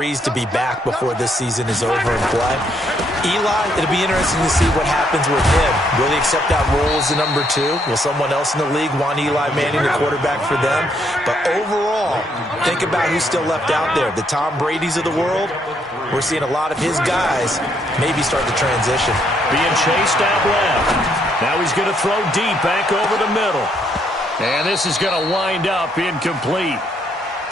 to be back before this season is over in play. Eli, it'll be interesting to see what happens with him. Will he accept that role as the number 2? Will someone else in the league want Eli Manning, the quarterback for them? But overall, think about who's still left out there. The Tom Brady's of the world, we're seeing a lot of his guys maybe start to transition. Being chased out left. Now he's going to throw deep back over the middle. And this is going to wind up incomplete.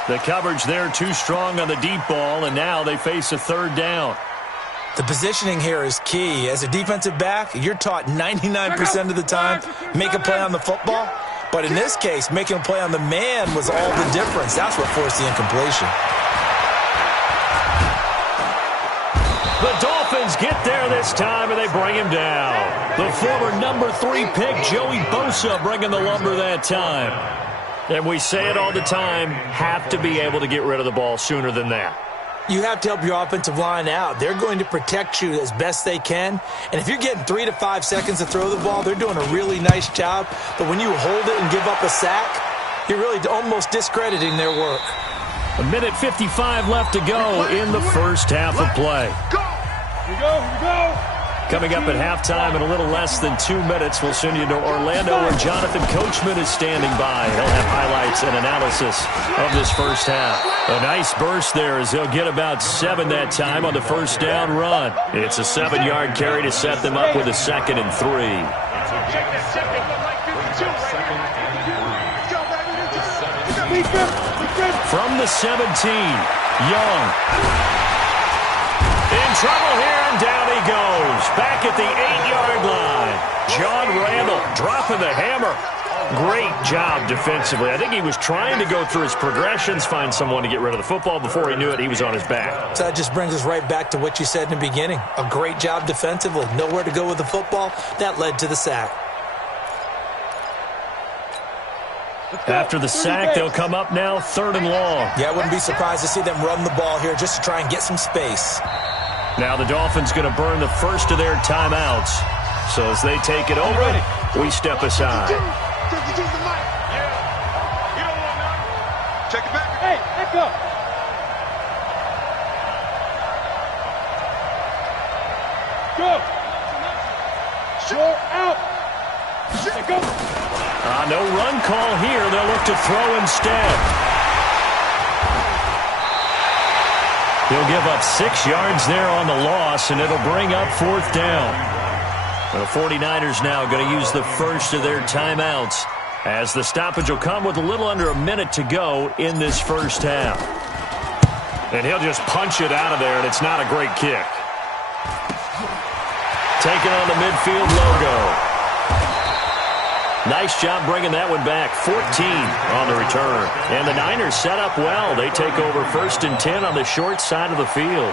The coverage there too strong on the deep ball, and now they face a 3rd down. The positioning here is key. As a defensive back, you're taught 99% of the time, make a play on the football. But in this case, making a play on the man was all the difference. That's what forced the incompletion. The Dolphins get there this time, and they bring him down. The former number 3 pick, Joey Bosa, bringing the lumber that time. And we say it all the time, have to be able to get rid of the ball sooner than that. You have to help your offensive line out. They're going to protect you as best they can. And if you're getting 3 to 5 seconds to throw the ball, they're doing a really nice job. But when you hold it and give up a sack, you're really almost discrediting their work. 1:55 left to go in the first half of play. Here we go. Coming up at halftime in a little less than 2 minutes, we'll send you to Orlando where Jonathan Coachman is standing by. He'll have highlights and analysis of this first half. A nice burst there as they'll get about 7 that time on the first down run. It's a 7-yard carry to set them up with a 2nd and 3. From the 17, Young. In trouble here, and down he goes. Back at the 8-yard line. John Randall dropping the hammer. Great job defensively. I think he was trying to go through his progressions, find someone to get rid of the football. Before he knew it, he was on his back. So that just brings us right back to what you said in the beginning. A great job defensively. Nowhere to go with the football. That led to the sack. After the sack, they'll come up now 3rd and long. Yeah, I wouldn't be surprised to see them run the ball here just to try and get some space. Now the Dolphins going to burn the first of their timeouts. So as they take it over, we step aside. Check it back. Hey, back up. Go. Short out. Go. No run call here. They'll look to throw instead. He'll give up 6 yards there on the loss, and it'll bring up 4th down. The 49ers now going to use the first of their timeouts as the stoppage will come with a little under a minute to go in this first half. And he'll just punch it out of there, and it's not a great kick. Taking on the midfield logo. Nice job bringing that one back. 14 on the return. And the Niners set up well. They take over 1st and 10 on the short side of the field.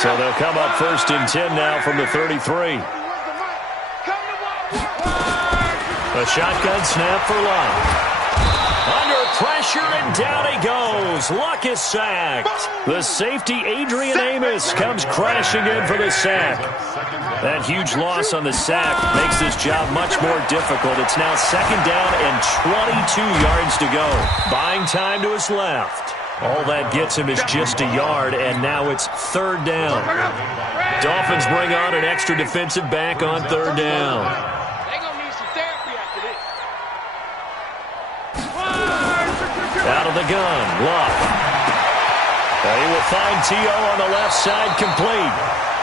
So they'll come up 1st and 10 now from the 33. A shotgun snap for Luck. Under pressure, and down he goes. Luck is sacked. The safety, Adrian Amos, comes crashing in for the sack. That huge loss on the sack makes this job much more difficult. It's now 2nd down and 22 yards to go. Buying time to his left. All that gets him is just a yard, and now it's 3rd down. Dolphins bring on an extra defensive back on 3rd down. Out of the gun, Luck. He will find T.O. on the left side, complete.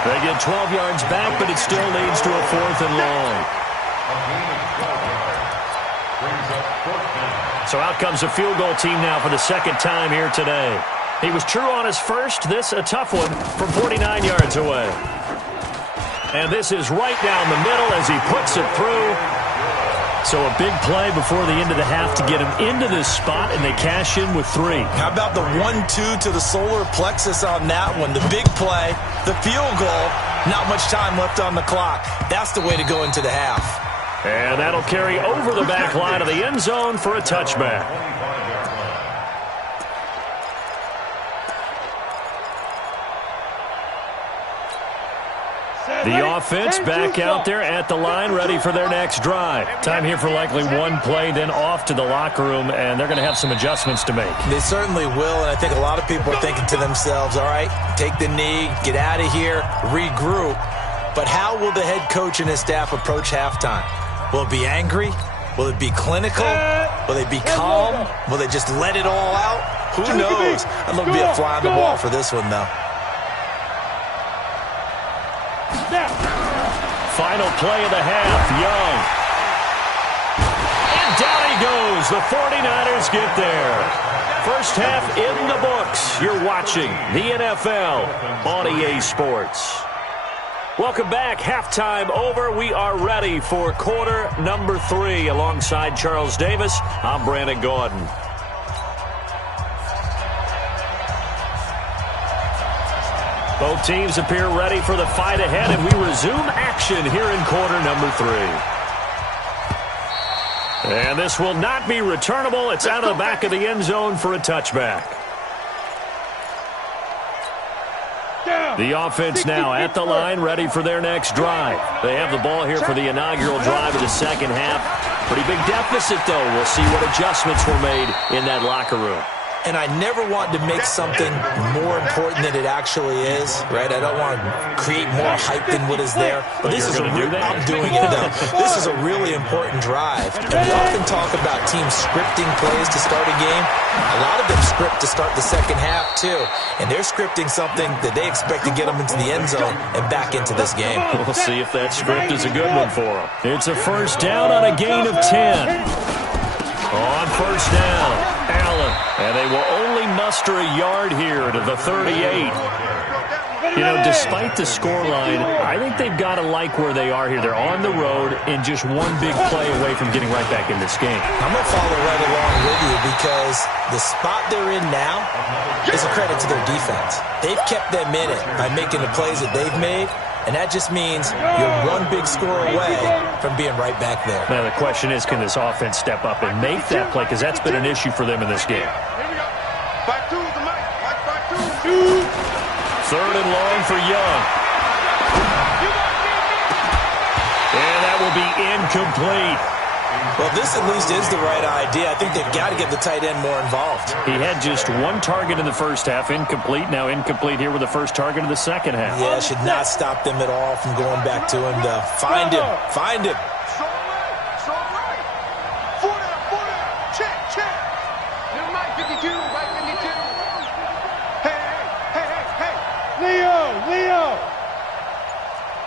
They get 12 yards back, but it still leads to a 4th and long. So out comes the field goal team now for the 2nd time here today. He was true on his first. This a tough one from 49 yards away. And this is right down the middle as he puts it through. So a big play before the end of the half to get him into this spot, and they cash in with 3. How about the 1-2 to the solar plexus on that one? The big play, the field goal, not much time left on the clock. That's the way to go into the half. And that'll carry over the back line of the end zone for a touchback. The offense back out there at the line, ready for their next drive. Time here for likely one play, then off to the locker room, and they're going to have some adjustments to make. They certainly will, and I think a lot of people are thinking to themselves, all right, take the knee, get out of here, regroup. But how will the head coach and his staff approach halftime? Will it be angry? Will it be clinical? Will they be calm? Will they just let it all out? Who knows? I'd love to be a fly on the wall for this one, though. Final play of the half, Young. And down he goes. The 49ers get there. First half in the books. You're watching the NFL on EA Sports. Welcome back. Halftime over. We are ready for quarter number 3. Alongside Charles Davis, I'm Brandon Gordon. Both teams appear ready for the fight ahead, and we resume action here in quarter number 3. And this will not be returnable. It's out of the back of the end zone for a touchback. The offense now at the line, ready for their next drive. They have the ball here for the inaugural drive of the second half. Pretty big deficit, though. We'll see what adjustments were made in that locker room. And I never want to make something more important than it actually is, right? I don't want to create more hype than what is there. But this is I'm doing it, though. This is a really important drive. And we often talk about teams scripting plays to start a game. A lot of them script to start the second half, too. And they're scripting something that they expect to get them into the end zone and back into this game. We'll see if that script is a good one for them. It's a first down on a gain of 10. On first down, Allen. And they will only muster a yard here to the 38. You know, despite the scoreline, I think they've got to like where they are here. They're on the road and just one big play away from getting right back in this game. I'm going to follow right along with you because the spot they're in now is a credit to their defense. They've kept them in it by making the plays that they've made. And that just means you're one big score away from being right back there. Now, the question is, can this offense step up and make that play? Because that's been an issue for them in this game. Third and long for Young. And that will be incomplete. Well, this at least is the right idea. I think they've got to get the tight end more involved. He had just one target in the first half, incomplete. Now incomplete here with the first target of the second half. Yeah, should not stop them at all from going back to him, though. Find him. Find him. Check. Mike 52. Hey. Leo.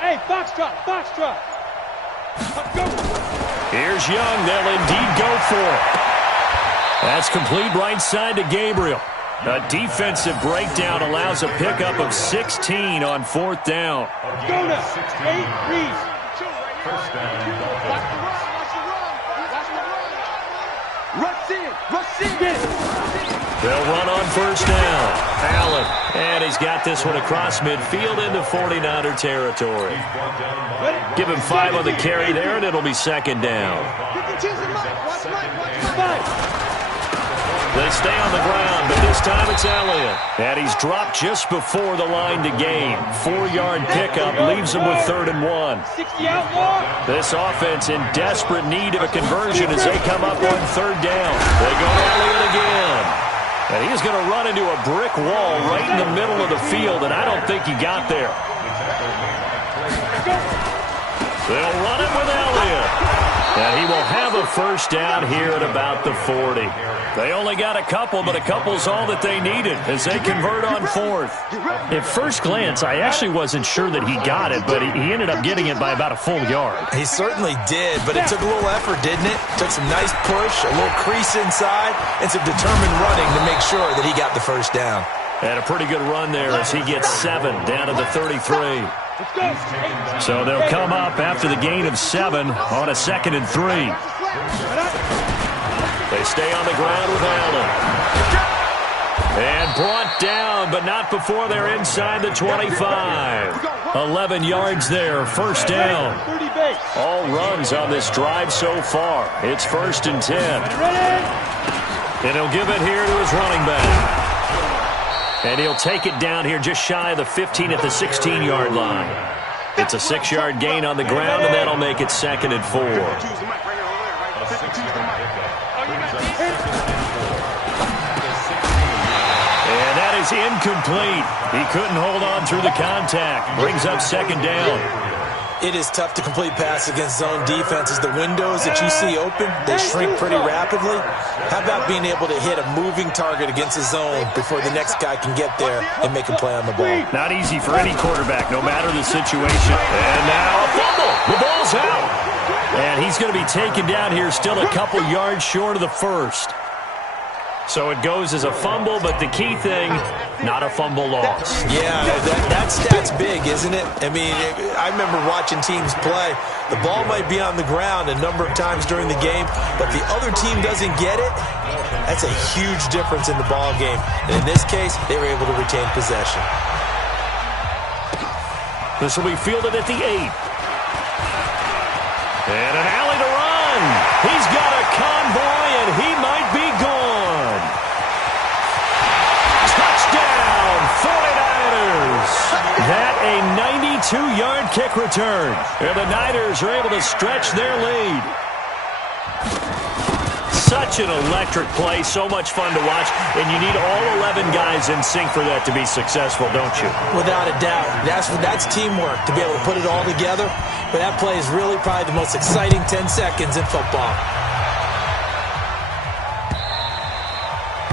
Hey, foxtrot. Let's go. Here's Young. They'll indeed go for it. That's complete right side to Gabriel. A defensive breakdown allows a pickup of 16 on fourth down. Go now. 8 Reese. First down. Rush in. They'll run on first down. Allen. And he's got this one across midfield into 49er territory. Give him 5 on the carry there, and it'll be second down. They stay on the ground, but this time it's Elliott. And he's dropped just before the line to gain. 4-yard pickup leaves him with 3rd and 1. This offense in desperate need of a conversion as they come up on 3rd down. They go to Elliott again. And he's going to run into a brick wall right in the middle of the field, and I don't think he got there. They'll run it with Elliott. And he will have a first down here at about the 40. They only got a couple, but a couple's all that they needed as they convert on 4th. At first glance, I actually wasn't sure that he got it, but he ended up getting it by about a full yard. He certainly did, but it took a little effort, didn't it? Took some nice push, a little crease inside, and some determined running to make sure that he got the first down. And a pretty good run there as he gets 7 down to the 33. So they'll come up after the gain of 7 on a 2nd and 3. They stay on the ground with Allen. And brought down, but not before they're inside the 25. 11 yards there, first down. All runs on this drive so far. It's 1st and 10. And he'll give it here to his running back. And he'll take it down here just shy of the 15 at the 16-yard line. It's a 6-yard gain on the ground, and that'll make it 2nd and 4. And that is incomplete. He couldn't hold on through the contact. Brings up 2nd down. It is tough to complete passes against zone defenses. The windows that you see open, they shrink pretty rapidly. How about being able to hit a moving target against a zone before the next guy can get there and make a play on the ball? Not easy for any quarterback, no matter the situation. And now a fumble. The ball's out. And he's going to be taken down here, still a couple yards short of the first. So it goes as a fumble, but the key thing, not a fumble loss. Yeah, that stat's big, isn't it? I mean, I remember watching teams play. The ball might be on the ground a number of times during the game, but the other team doesn't get it. That's a huge difference in the ball game. And in this case, they were able to retain possession. This will be fielded at the 8. And an alley to run. He's got a convoy, and he might be gone. Touchdown, 49ers. That a 92-yard kick return. And the Niners are able to stretch their lead. Such an electric play, so much fun to watch, and you need all 11 guys in sync for that to be successful, don't you? Without a doubt. That's teamwork, to be able to put it all together. But that play is really probably the most exciting 10 seconds in football.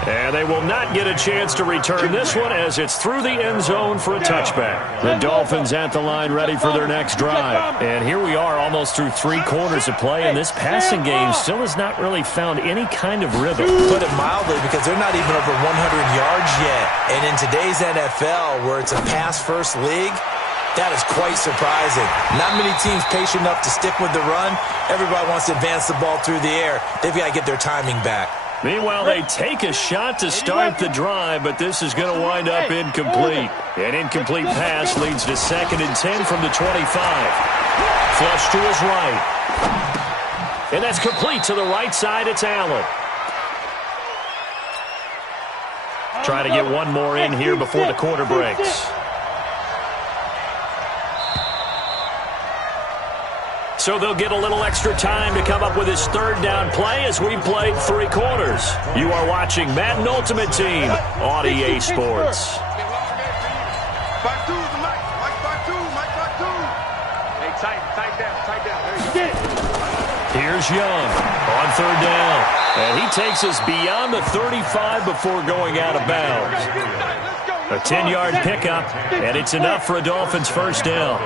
And they will not get a chance to return this one as it's through the end zone for a touchback. The Dolphins at the line ready for their next drive. And here we are almost through 3 quarters of play, and this passing game still has not really found any kind of rhythm. Put it mildly, because they're not even over 100 yards yet. And in today's NFL, where it's a pass-first league, that is quite surprising. Not many teams patient enough to stick with the run. Everybody wants to advance the ball through the air. They've got to get their timing back. Meanwhile, they take a shot to start the drive, but this is going to wind up incomplete. An incomplete pass leads to 2nd and 10 from the 25. Flush to his right. And that's complete to the right side. It's Allen. Try to get one more in here before the quarter breaks. So they'll get a little extra time to come up with his 3rd down play as we've played 3 quarters. You are watching Madden Ultimate Team on EA Sports. Here's Young on 3rd down. And he takes us beyond the 35 before going out of bounds. A 10-yard pickup, and it's enough for a Dolphins 1st down.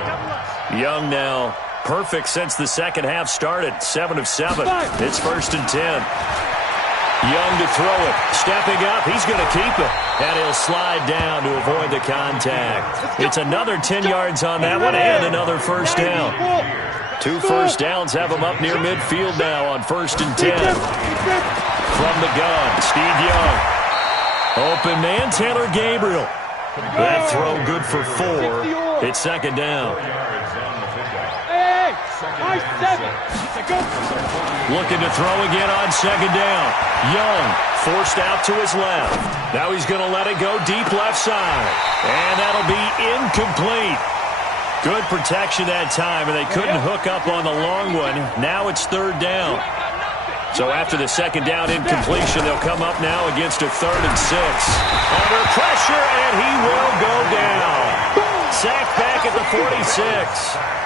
Young now. Perfect since the second half started. 7 of 7. It's 1st and 10. Young to throw it. Stepping up. He's going to keep it. And he'll slide down to avoid the contact. It's another 10 yards on that one and another 1st down. 2 first downs have him up near midfield now on 1st and 10. From the gun, Steve Young. Open man, Taylor Gabriel. That throw good for 4. It's 2nd down. Looking to throw again on 2nd down. Young forced out to his left. Now he's going to let it go deep left side. And that'll be incomplete. Good protection that time, and they couldn't hook up on the long one. Now it's 3rd down. So after the 2nd down incompletion, they'll come up now against a 3rd and 6. Under pressure, and he will go down. Sacked back at the 46.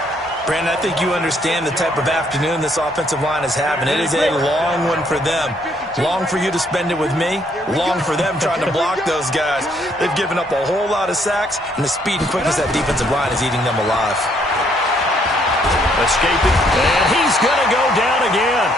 Brandon, I think you understand the type of afternoon this offensive line is having. It is a long one for them. Long for you to spend it with me. Long for them trying to block those guys. They've given up a whole lot of sacks, and the speed and quickness of that defensive line is eating them alive. Escaping, and he's going to go down again.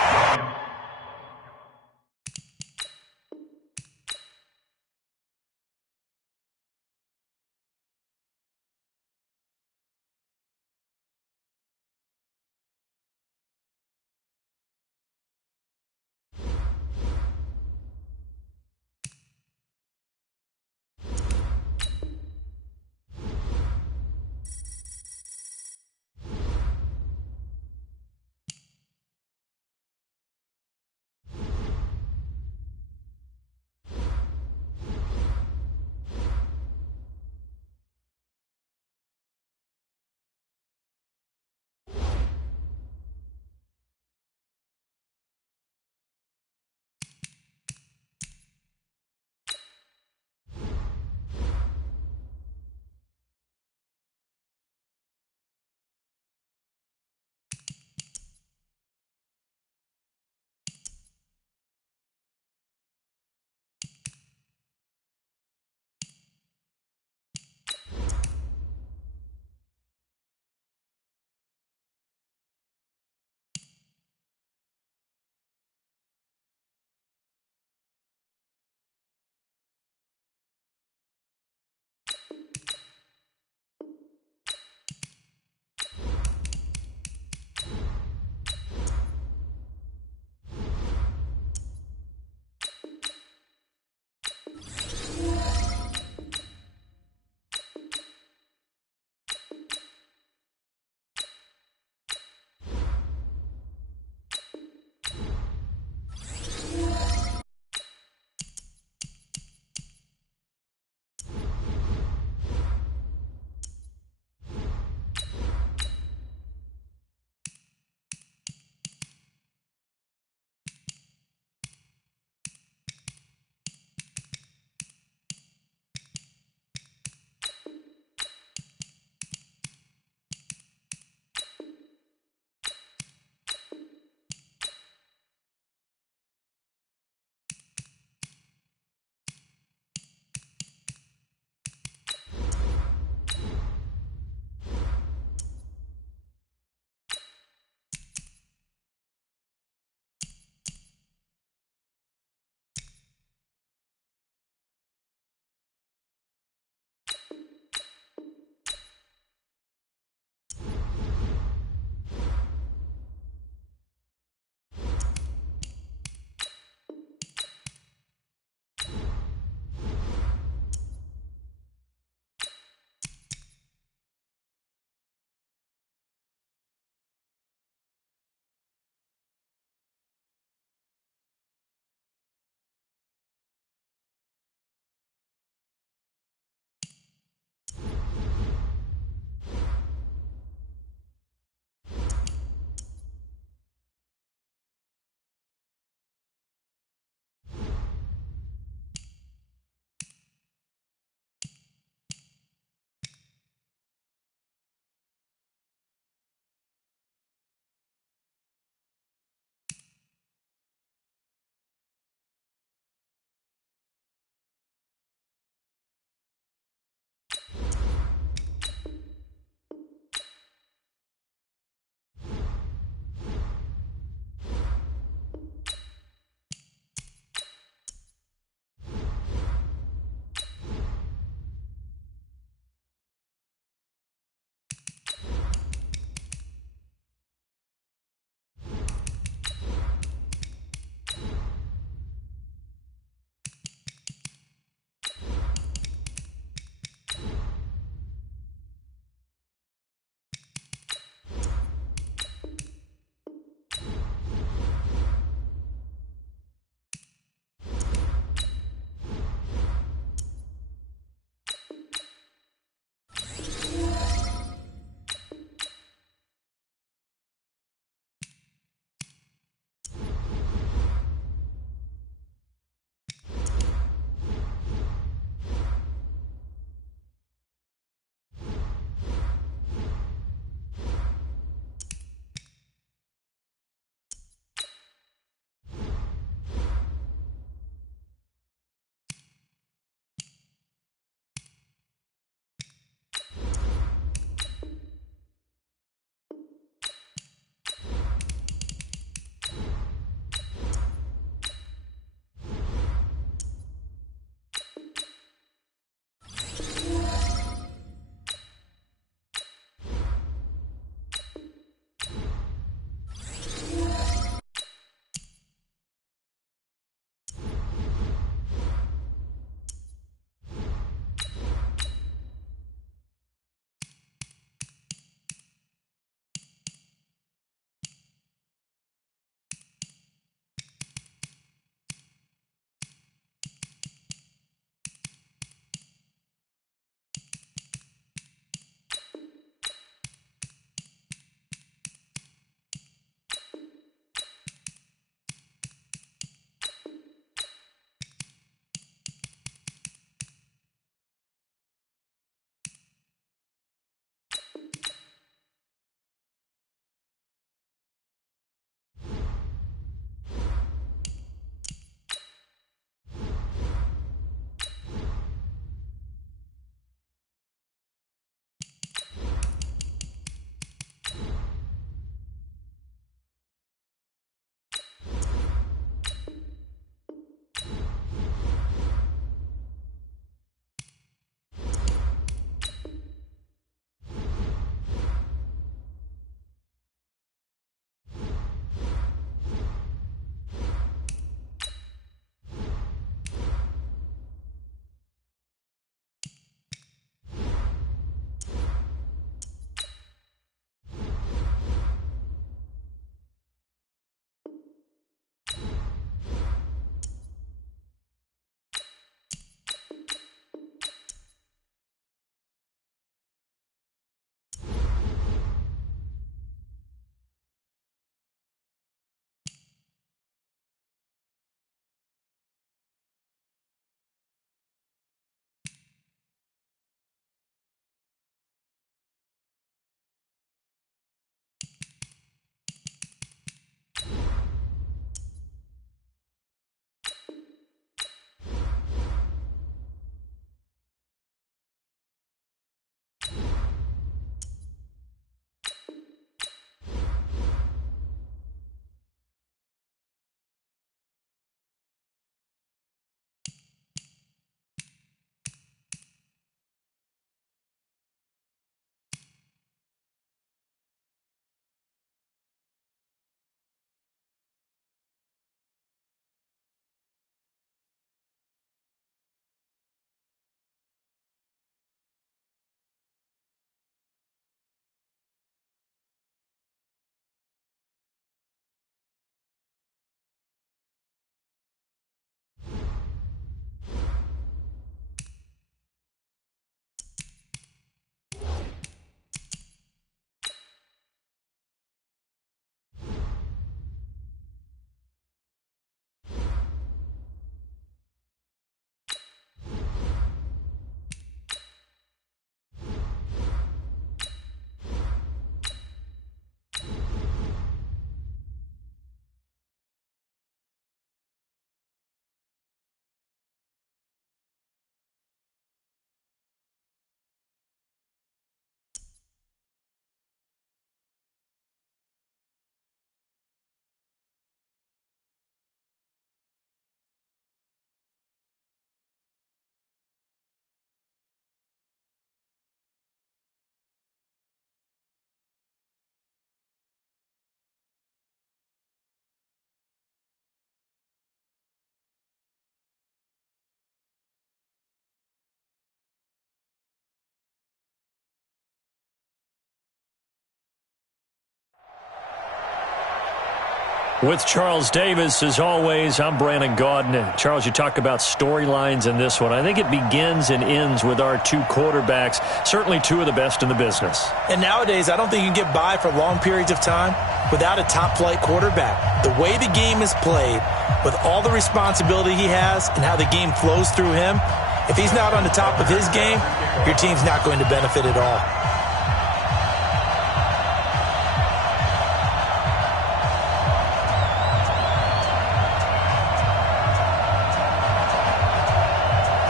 With Charles Davis, as always, I'm Brandon Gaudin. Charles, you talk about storylines in this one. I think it begins and ends with our two quarterbacks, certainly two of the best in the business. And nowadays, I don't think you can get by for long periods of time without a top-flight quarterback. The way the game is played, with all the responsibility he has and how the game flows through him, if he's not on the top of his game, your team's not going to benefit at all.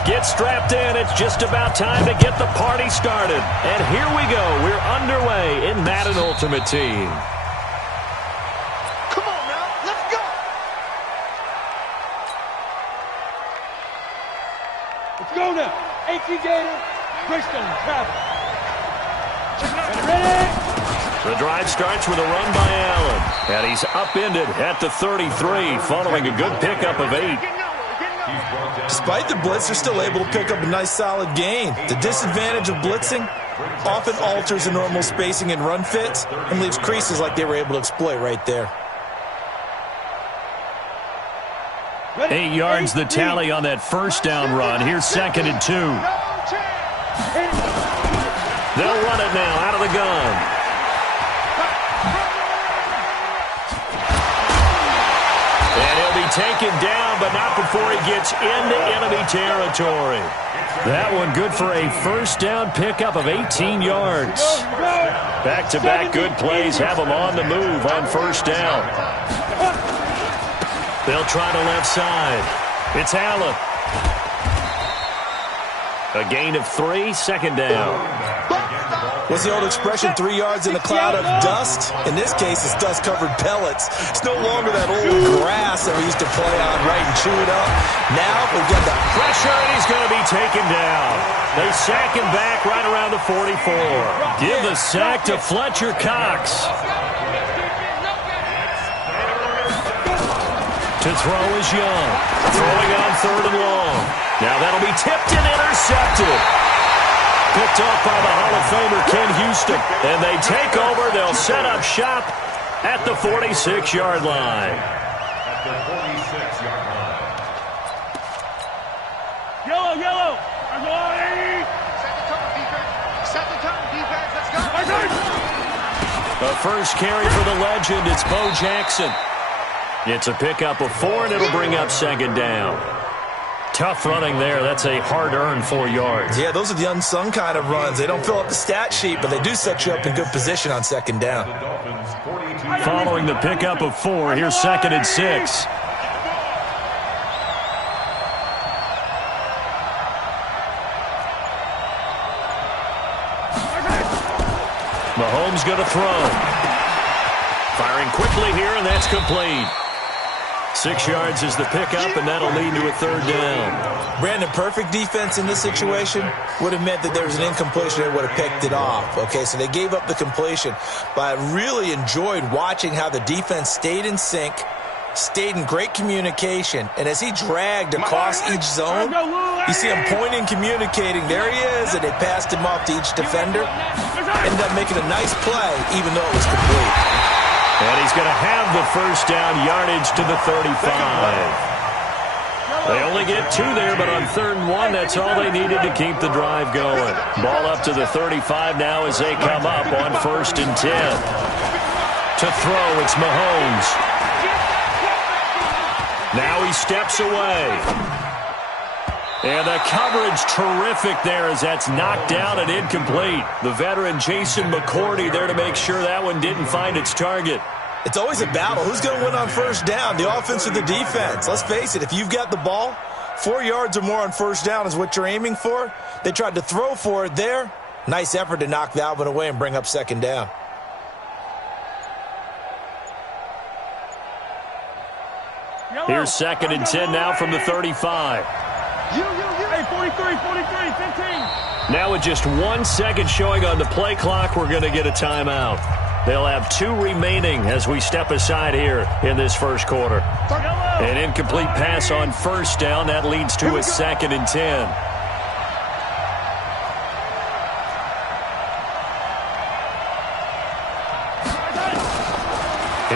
Get strapped in. It's just about time to get the party started. And here we go. We're underway in Madden Ultimate Team. Come on now, let's go. Let's go now. AT Gator, Bristol, travel. Ready? The drive starts with a run by Allen. And he's upended at the 33, following a good pickup of 8. Despite the blitz, they're still able to pick up a nice solid gain. The disadvantage of blitzing often alters the normal spacing and run fits and leaves creases like they were able to exploit right there. 8 yards the tally on that first down run. Here's 2nd and 2. They'll run it now out of the gun. And he'll be taken down, but not before he gets into enemy territory. That one good for a first down pickup of 18 yards. Back-to-back good plays have him on the move on first down. They'll try to left side. It's Allen. A gain of 3, 2nd down. What's the old expression, 3 yards in a cloud of dust? In this case, it's dust-covered pellets. It's no longer that old grass that we used to play on, right, and chew it up. Now we've got the Pressure, and he's going to be taken down. They sack him back right around the 44. Give the sack to Fletcher Cox. To throw is Young. Throwing on 3rd and long. Now that'll be tipped and intercepted. Picked off by the Hall of Famer Ken Houston. And they take over. They'll set up shop at the 46-yard line. At the 46-yard line. Yellow, yellow. Set the tone, defense. Let's go. A first carry for the legend. It's Bo Jackson. It's a pickup of 4, and it'll bring up 2nd down. Tough running there. That's a hard-earned 4 yards. Yeah, those are the unsung kind of runs. They don't fill up the stat sheet, but they do set you up in good position on 2nd down. Following the pickup of 4, here's 2nd and 6. Mahomes going to throw. Firing quickly here, and that's complete. 6 yards is the pickup, and that'll lead to a 3rd down. Brandon, perfect defense in this situation would have meant that there was an incompletion and would have picked it off. Okay, so they gave up the completion. But I really enjoyed watching how the defense stayed in sync, stayed in great communication, and as he dragged across each zone, you see him pointing, communicating. There he is, and they passed him off to each defender. Ended up making a nice play, even though it was complete. And he's going to have the first down yardage to the 35. They only get 2 there, but on 3rd and 1, that's all they needed to keep the drive going. Ball up to the 35 now as they come up on 1st and 10. To throw, it's Mahomes. Now he steps away. And the coverage terrific there as that's knocked down and incomplete. The veteran Jason McCourty there to make sure that one didn't find its target. It's always a battle. Who's going to win on first down, the offense or the defense? Let's face it, if you've got the ball, 4 yards or more on first down is what you're aiming for. They tried to throw for it there. Nice effort to knock that one away and bring up 2nd down. Here's 2nd and 10 now from the 35. Hey, 43, 15. Now with just 1 second showing on the play clock, we're going to get a timeout. They'll have 2 remaining as we step aside here in this first quarter. An incomplete pass on first down. That leads to a 2nd and 10.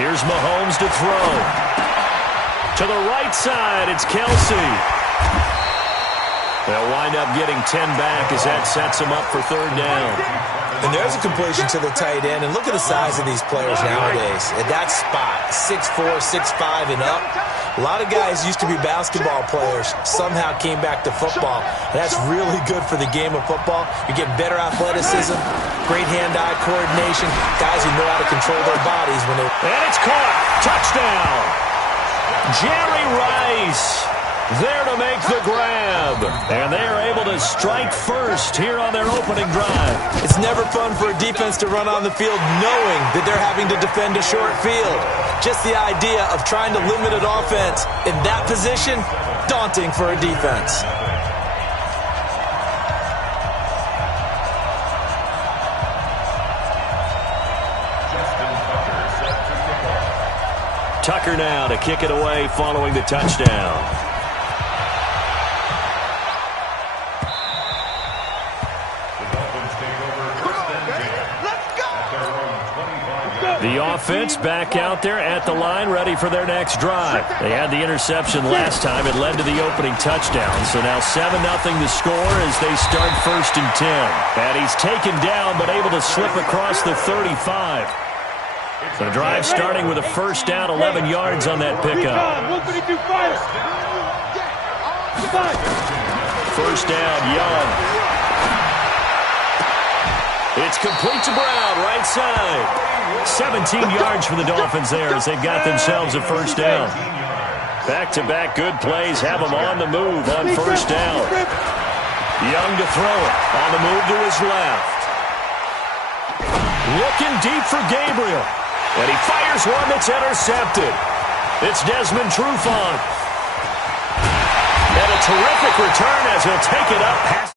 Here's Mahomes to throw. To the right side, it's Kelsey. They'll wind up getting 10 back as that sets them up for third down. And there's a completion to the tight end. And look at the size of these players nowadays. At that spot, 6'4", 6'5", and up. A lot of guys used to be basketball players, somehow came back to football. And that's really good for the game of football. You get better athleticism, great hand-eye coordination, guys who know how to control their bodies when they... And it's caught. Touchdown. Jerry Rice there to make the grab. And they are able to strike first here on their opening drive. It's never fun for a defense to run on the field knowing that they're having to defend a short field. Just the idea of trying to limit an offense in that position, daunting for a defense. Tucker now to kick it away following the touchdown. The offense back out there at the line, ready for their next drive. They had the interception last time. It led to the opening touchdown. So now 7-0 the score as they start 1st and 10. And he's taken down but able to slip across the 35. The drive starting with a first down, 11 yards on that pickup. First down, Young. It's complete to Brown, right side. 17 yards for the Dolphins there as they've got themselves a first down. Back-to-back good plays have them on the move on first down. Young to throw it. On the move to his left. Looking deep for Gabriel. And he fires one that's intercepted. It's Desmond Trufant. And a terrific return as he'll take it up.